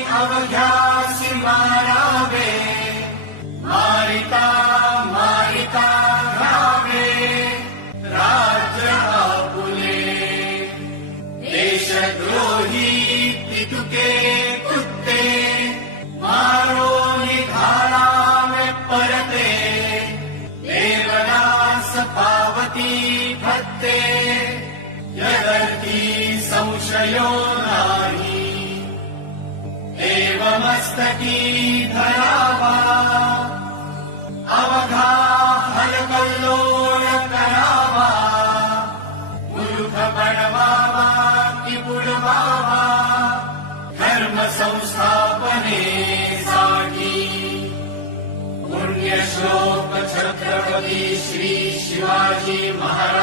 अवध्यासि मारावे। मारिता मारिता घावे राज्य आपुले। देशद्रोही कुत्ते। मारो निधारा में परते। देवदास पावती भत्ते। यदर्थी संशयो नाही। एवमस्तकी धरावा। अवघा हलकल्लोळ करावा मूर्ख बनवावा की बुडवावा धर्म संस्थापनेसाठी पुण्यश्लोक छत्रपती श्री शिवाजी महाराज